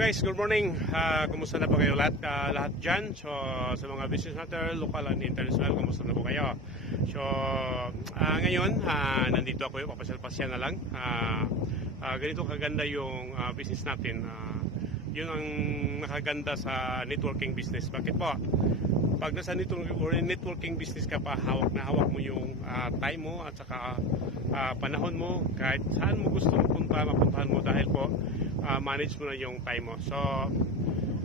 guys, good morning. Kumusta na po kayo lahat dyan? So sa mga business natin, local and international, kumusta na po kayo? So ngayon, nandito ako yung papasyal-pasyal na lang. Ganito kaganda yung business natin. Yun ang nakaganda sa networking business. Bakit po? Pag nasa networking business ka pa, hawak na hawak mo yung time mo at saka panahon mo. Kahit saan mo gusto mapuntahan mo dahil po manage mo na yung time mo. So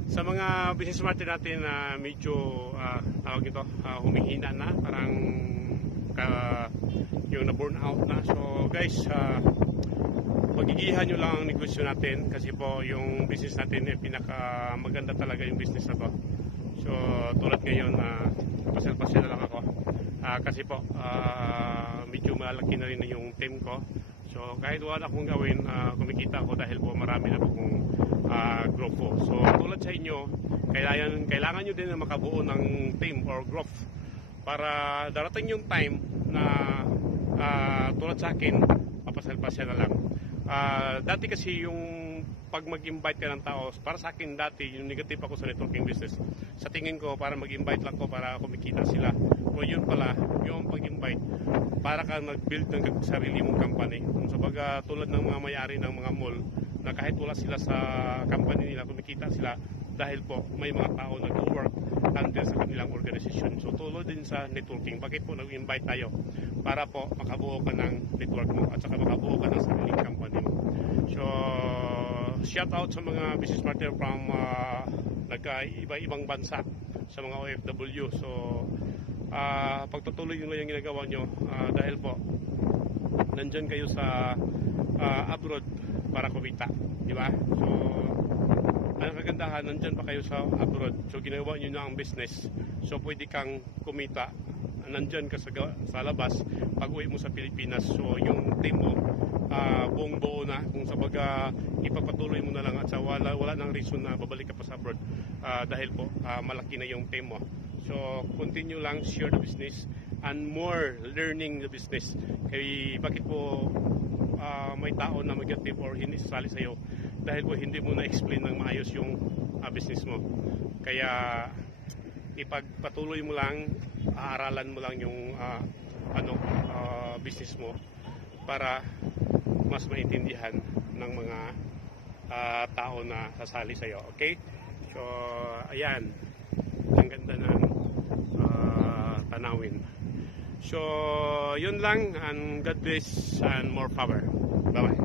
sa mga business natin na medyo tawag ito, humihina na, parang yung na-burn out na. So guys, pagigihan nyo lang ang negosyo natin kasi po yung business natin pinaka maganda talaga yung business na to. So tulad ngayon, pasyal-pasyal na lang ako kasi po medyo malaki na rin yung team ko. So kahit wala akong gawin, kumikita ako dahil po marami na po kong grupo. So tulad sa inyo, kailangan nyo din na makabuo ng team or growth para darating yung time na tulad sa akin, papasyal-pasyal na lang. Dati kasi yung pag mag-invite ka ng tao, para sa akin dati, yung negative ako sa networking business. Sa tingin ko, para mag-invite lang ko para kumikita sila. O yun pala, yung pag-invite, para ka nag-build ng sarili mong company. Kung sabaga, tulad ng mga may-ari ng mga mall, na kahit wala sila sa company nila, kumikita sila dahil po may mga tao nag-work under sa kanilang organization. So tulad din sa networking, bakit po nag-invite tayo? Para po makabuo ka ng network mo at saka makabuo ka ng sariling company mo. So shout out sa mga business partner from nagka-iba-ibang bansa, sa mga OFW. So pagtutuloy nyo lang yung ginagawa nyo dahil po nandyan kayo sa abroad para kumita, di ba? So ang kagandahan, nandyan pa kayo sa abroad, so ginagawa nyo na ang business, so pwede kang kumita, nandyan ka sa labas, pag uwi mo sa Pilipinas, so yung team mo buong buo na, kung sabaga ipapatuloy mo na lang at sa wala nang reason na babalik ka pa sa abroad dahil po malaki na yung team mo. So continue lang, share the business and more learning the business. Kaya bakit po may tao na negative or hindi sasali sa'yo dahil po hindi mo na-explain ng maayos yung business mo. Kaya ipagpatuloy mo lang, aaralan mo lang yung business mo para mas maintindihan ng mga tao na sasali sa'yo. Okay? So ayan, ang ganda ng tanawin. So yun lang, and God bless and more power. Bye bye.